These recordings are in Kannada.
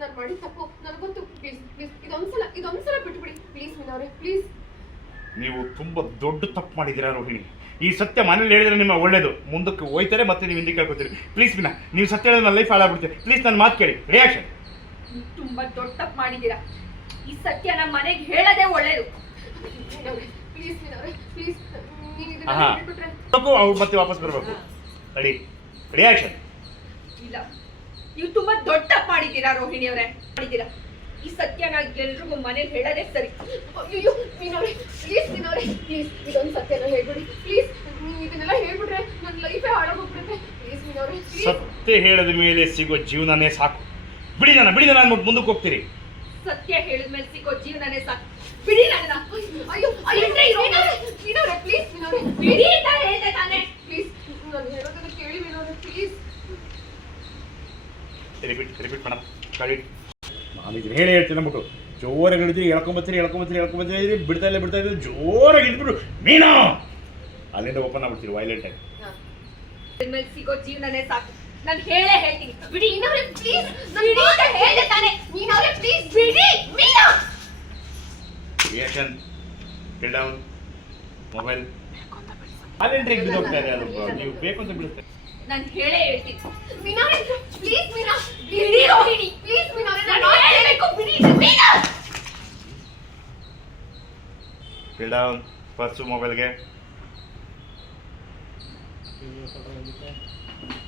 ನಾನು ಮಾಡಿ ತಪ್ಪು ಪ್ಲೀಸ್ ಪ್ಲೀಸ್ ಇದೊಂದ್ಸಲ ಇದೊಂದ್ಸಲ ಬಿಟ್ಬಿಡಿ ಪ್ಲೀಸ್ ಮೀನವ್ರೆ ಪ್ಲೀಸ್ ನೀವು ತುಂಬ ದೊಡ್ಡ ತಪ್ಪು ಮಾಡಿದ್ದೀರಾ ರೋಹಿಣಿ. ಈ ಸತ್ಯ ಮನೇಲಿ ಹೇಳಿದ್ರೆ ನಿಮ್ಮ ಒಳ್ಳೇದು. ಮುಂದಕ್ಕೆ ಹೋಯ್ತಾರೆ ಮತ್ತೆ ನೀವು ಹಿಂದೆ ಕೇಳ್ಕೊತೀರಿ. ಪ್ಲೀಸ್ ಬಿನ ನೀವು ಸತ್ಯ ಹೇಳಿದ್ರೆ ನನ್ನ ಲೈಫ್ ಹಾಳಾಗ್ಬಿಡ್ತೀರಿ ಪ್ಲೀಸ್ ನನ್ನ ಮಾತು ಕೇಳಿ. ರಿಯಾಕ್ಷನ್ ತುಂಬಾ ದೊಡ್ಡ ತಪ್ಪು ಮಾಡಿದ್ದೀರಾ. ಈ ಸತ್ಯ ನಮ್ಮ ಮನೆಗೆ ಹೇಳೋದೇ ಒಳ್ಳೇದು. ಪ್ಲೀಸ್ ಮೀನವ್ರೆ ಪ್ಲೀಸ್ ನೀವು ಇದನ್ನ ಬಿಟ್ಬಿಟ್ರೆ ಹೇಳ್ಬಿಟ್ರೆ ಮತ್ತೆ ವಾಪಸ್ ಬರಬೇಕು. ರೆಡಿ ರಿಯಾಕ್ಷನ್ ಇಲ್ಲ. ನೀವು ತುಂಬಾ ದೊಡ್ಡ ತಪ್ಪು ಮಾಡಿದ್ದೀರಾ ರೋಹಿಣಿ ಅವರೇ? ಮಾಡಿದ್ದೀರಾ? ಈ ಸತ್ಯನ ಎಲ್ರಿಗೂ ಮನೇಲಿ ಹೇಳೋದೇ ಸರಿ. ಅಯ್ಯೋ ಮೀನವ್ರೆ ಪ್ಲೀಸ್ ಮೀನವ್ರೆ ಪ್ಲೀಸ್ ಇದೊಂದು ಸತ್ಯನ ಹೇಳ್ಬಿಡಿ. ಪ್ಲೀಸ್ ಇದನ್ನೆಲ್ಲ ಹೇಳ್ಬಿಟ್ರೆ ನನ್ನ ಲೈಫೇ ಹಾಳಾಗೋಗ್ಬಿಡುತ್ತೆ. ಪ್ಲೀಸ್ ಮೀನವ್ರೆ ಸತ್ಯ ಹೇಳಿದ ಮೇಲೆ ಸಿಗೋ ಜೀವನನೇ ಸಾಕು. ಬಿಡಿ ನಾನು ಬಿಡಿ ನಾನು ಅಂದ್ಬಿಟ್ಟು ಮುಂದಕ್ಕೆ ಹೋಗ್ತೀರಿ. ಸತ್ಯ ಹೇಳಿದ ಮೇಲೆ ಸಿಗೋ ಜೀವನನೇ ಸಾಕು. ಬಿಡಿ ನನ್ನ ಅಯ್ಯೋ ಅಯ್ಯೋ. ಮೀನವ್ರೆ ಮೀನವ್ರೆ ಪ್ಲೀಸ್ ಮೀನವ್ರೆ ಬಿಡಿ ಅಂತ ಹೇಳ್ದೆ ತಾನೇ ಪ್ಲೀಸ್ ನಾನು ಹೇಳೋದನ್ನ ಕೇಳಿ ಮೀನವ್ರೆ ಪ್ಲೀಸ್ ರಿಪೀಟ್ ರಿಪೀಟ್ ಮೇಡಮ್ ಕಳಿ ನಾನು ಇದನ್ನ ಹೇಳಿ ಹೇಳ್ತೀನಿ ಅಂದ್ಬಿಟ್ಟು ಜೋರಾಗಿ ಹಿಡಿದ್ರಿ ಎಳ್ಕೊಂಬತ್ತೀರಿ ಎಳ್ಕೊಂಬತ್ತೀರಿ ಎಳ್ಕೊಂಬತ್ತೀರಿ ಬಿಡ್ತಾ ಇಲ್ಲ ಬಿಡ್ತಾ ಇದ್ರೆ ಜೋರಾಗಿ ಹಿಡಿದ್ಬಿಟ್ಟು ಮೀನಾ! ಅಲ್ಲಿಂದ ಓಪನ್ ಆಗ್ಬಿಡ್ತೀರಿ ವೈಲೆಂಟ್ ಆಗಿ. ಹೇಳಿದ್ಮೇಲೆ ಸಿಗೋ ಜೀವನನೇ ಸಾಕು. ನಾನು ಹೇಳೇ ಹೇಳ್ತೀನಿ. ಬಿಡಿ ಮೀನವ್ರೆ ಪ್ಲೀಸ್ ಬಿಡಿ ಅಂತ ಹೇಳ್ದೆ ತಾನೇ. ಮೀನವ್ರೆ ಪ್ಲೀಸ್ ಬಿಡಿ Meena! Reaction tilt down mobile ಅಲ್ಲಿ ಅದು ನೀವು ಬೇಕು ಅಂತ ಬಿಡುತ್ತೆ. ನಾನು ಹೇಳೇ ಹೇಳ್ತೀನಿ. ಪ್ಲೀಸ್ ಮೀನಾ. ಬಿಡಿ ರೋಹಿಣಿ. ಪ್ಲೀಸ್ ಮೀನವ್ರೆ ನಾನು ನಾನು ಹೇಳಬೇಕು. ಬಿಡಿ ಮೀನಾ. ಫಸ್ಟು ಮೊಬೈಲ್ಗೆ.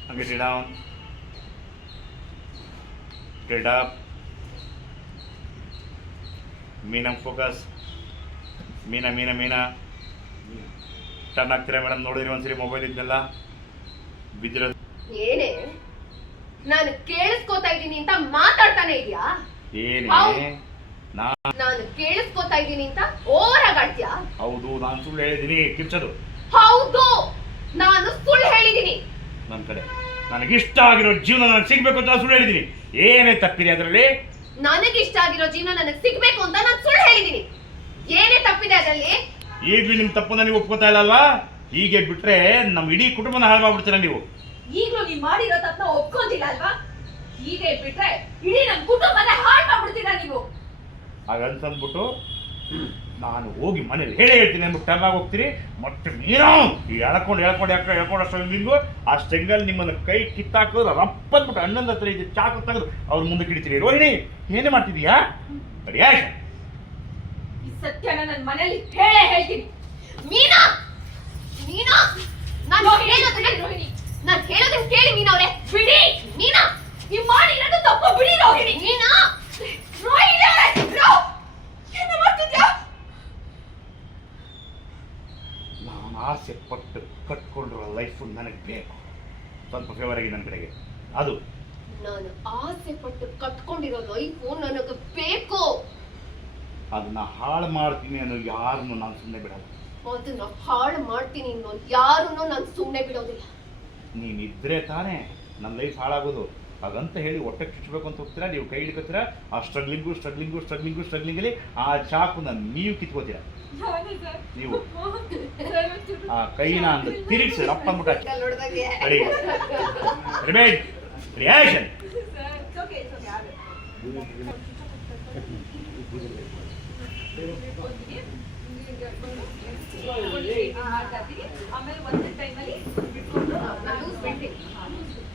ಹಂಗೆ tilt up Meena focus Meena Meena Meena. Turn ಆಗ್ತೀರಾ ಮೇಡಮ್ ನೋಡಿದ್ರಿ ಒಂದ್ಸರಿ ಮೊಬೈಲ್ ಇದ್ದೆಲ್ಲ ಏನೇ? ನಾನು ಕೇಳಿಸ್ಕೋತಾ ಇದ್ದೀನಿ ಅಂತ ಮಾತಾಡ್ತಾನೆ ಇದೆಯಾ? ಏನೇ? ನಾನು ಕೇಳಿಸ್ಕೋತಾ ಇದ್ದೀನಿ ಅಂತ ಓರಾಗಾಡ್ತೀಯಾ? ಹೌದು ನಾನು ಸುಳ್ಳು ಹೇಳಿದ್ದೀನಿ ಕಿರ್ಚೋದು. ಹೌದು ನಾನು ಸುಳ್ಳು ಹೇಳಿದ್ದೀನಿ. ನನ್ನ ಕಡೆ. ನನಗಿಷ್ಟ ಆಗಿರೋ ಜೀವನ ನನಗೆ ಸಿಗ್ಬೇಕು ಅಂತ ಸುಳ್ಳು ಹೇಳಿದ್ದೀನಿ. ಏನೇ ತಪ್ಪಿದೆ ಅದರಲ್ಲಿ? ನನಗಿಷ್ಟ ಆಗಿರೋ ಜೀವನ ನನಗೆ ಸಿಗ್ಬೇಕು ಅಂತ ನಾನು ಸುಳ್ಳು ಹೇಳಿದ್ದೀನಿ. ಏನೇ ತಪ್ಪಿದೆ ಅದರಲ್ಲಿ? ಈಗಲೂ ನಿಮ್ಮ ತಪ್ಪನ್ನ ನೀವು ಒಪ್ಕೋತಾ ಇಲ್ಲ ಅಲ್ವಾ? ಹೀಗೆ ಬಿಟ್ರೆ ನಮ್ಮ ಇಡೀ ಕುಟುಂಬನ ಹಾಳು ಮಾಡ್ಬಿಡ್ತೀರ ನೀವು? ಈಗಲೂ ನೀವು ಮಾಡಿರೋ ತಪ್ಪನ್ನ ಒಪ್ಕೊಂತಿಲ್ಲ ಅಲ್ವಾ? ಹೀಗೆ ಬಿಟ್ರೆ ಇಡೀ ನಮ್ಮ ಕುಟುಂಬನ ಹಾಳು ಮಾಡ್ಬಿಡ್ತೀರಾ ನೀವು? ಹಾಗಂತಂದ್ಬಿಟ್ಟು ನಾನು ಹೋಗಿ ಮನೇಲಿ ಹೇಳೇ ಹೇಳ್ತೀನಿ ಅಂದ್ಬಿಟ್ಟು ಟರ್ನ್ ಆಗಿ ಹೋಗ್ತೀರಿ. ಮತ್ತೆ ನೀನು ಈ ಎಳ್ಕೊಂಡು ಎಳ್ಕೊಂಡು ಯಾಕೆ ಎಳ್ಕೊಂಡು ಅಷ್ಟೊಂದು ಆ ಸ್ಟೆಂಗಲ್ ನಿಮ್ಮನ್ನು ಕೈ ಕಿತ್ತಾಕಿದ್ರೆ ರಪ್ಪಂದ್ಬಿಟ್ಟು ಅಣ್ಣಂದ ಹತ್ರ ಇದು ಚಾಕು ತೆಗೆದು ಅವ್ರ ಮುಂದೆ ಕಿಡಿತೀರಿ ರೋಹಿಣಿ ಏನೇ ಮಾಡ್ತಿದೀಯಾ? ಸರಿಯಾಗಿ ಸತ್ಯನ ನನ್ನ ಮನೇಲಿ ಹೇಳೇ ಹೇಳ್ತೀನಿ. ಮೀನಾ ನಾನು? ರೋಹಿಣಿ, ಹೇಳೋದನ್ನ ರೋಹಿಣಿ. ನಾನು ಹೇಳೋದನ್ನ ಕೇಳಿ ಮೀನವ್ರೆ ಬಿಡಿ. ನೀನಾ? ನೀವ್ ಮಾಡಿರೋದು ತಪ್ಪು ಬಿಡಿ ರೋಹಿಣಿ. ಮೀನಾ ರೋಹಿಣಿ ಅವ್ರೆ, ರೋ! ಏನು ಮಾಡ್ತಿದ್ಯಾ? ನಾನು ಆಸೆ ಪಟ್ಟು ಕಟ್ಕೊಂಡಿರೋ ಲೈಫು ನನಗೆ ಬೇಕು. ಸ್ವಲ್ಪ ಫೇವರ್ ಆಗಿ ನನ್ನ ಕಡೆಗೆ. ಅದು. ನಾನು ಆಸೆ ಪಟ್ಟು ಕಟ್ಕೊಂಡಿರೋ ಲೈಫು ನನಗೆ ಬೇಕು. ಅದನ್ನ ಹಾಳು ಮಾಡ್ತೀನಿ ಅನ್ನೋ ಯಾರನ್ನು ನಾನು ಸುಮ್ಮನೆ ಬಿಡಲ್ಲ. ಅದನ್ನ ಹಾಳು ಮಾಡ್ತೀನಿ ಯಾರು ಯಾರನ್ನೂ ನಾನು ಸುಮ್ಮನೆ ಬಿಡೋದಿಲ್ಲ. ಇದ್ರೆ ತಾನೇ ನನ್ನ ಲೈಫ್ ಹಾಳಾಗೋದು. ಹಾಗಂತ ಹೇಳಿ ಹೊಟ್ಟೆ ಕಿಚ್ಚಬೇಕು ಅಂತ ಹೋಗ್ತೀರಾ? ನೀವು ಕೈ ಹಿಡ್ಕೋತೀರಾ? ಆ ಸ್ಟ್ರಗ್ಲಿಂಗು ಸ್ಟ್ರಗ್ಲಿಂಗು ಸ್ಟ್ರಗ್ಲಿಂಗು ಸ್ಟ್ರಗ್ಲಿಂಗಲ್ಲಿ ಆ ಚಾಕುನ ನೀವು ಕಿತ್ಕೋತೀರಾ? ನೀವು. ಆ ಕೈನ ಅಂದ್ರೆ ತಿರುಗಿಸಿ ರೆಡಿ ರಿಮೇಡ್. ರಿಯಾಕ್ಷನ್. ಓಕೆ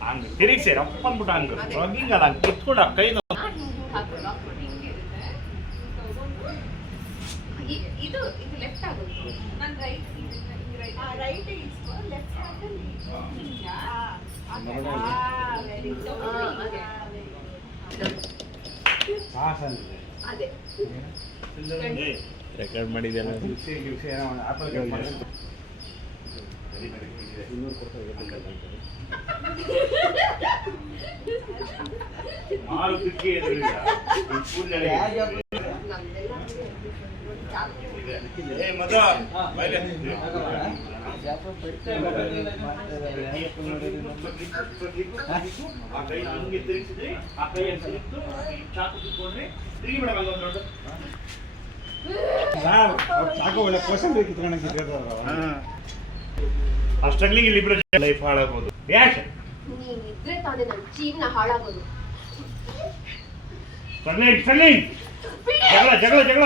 ಹಂಗೆ ತಿರುಗಿಸಿ ರಪ್ಪ ಅಂದ್ಬಿಟ್ಟು ಹಂಗೆ ಸ್ಟ್ರಗ್ಲಿಂಗ್ ಅಲ್ಲ ಹಂಗೆ ಕಿತ್ಕೊಂಡು. ಇ- ಇದು ಇದು ಲೆಫ್ಟ್ ಆಗುತ್ತೆ ನಾನು ರೈಟ್ ರೈಟ್ ಇಸ್ಕೊ ಲೆಫ್ಟ್ ಕೈ ತಿರುಗಿತು ಈ ಚಾಕು ಕಿತ್ಕೊಂಡ್ರಿ ಅಷ್ಟರಲ್ಲಿ ಇಲ್ಲಿಬ್ರು ಲೈಫ್ ಹಾಳಾಗೋದು ಯಾಕೆ ನೀವಿದ್ರೆ ತಾನೇ ನನ್ನ ಜೀವನ ಹಾಳಾಗೋದು ಸಣ್ಣ ಸಣ್ಣ ಜಗಳ ಜಗಳ ಜಗಳ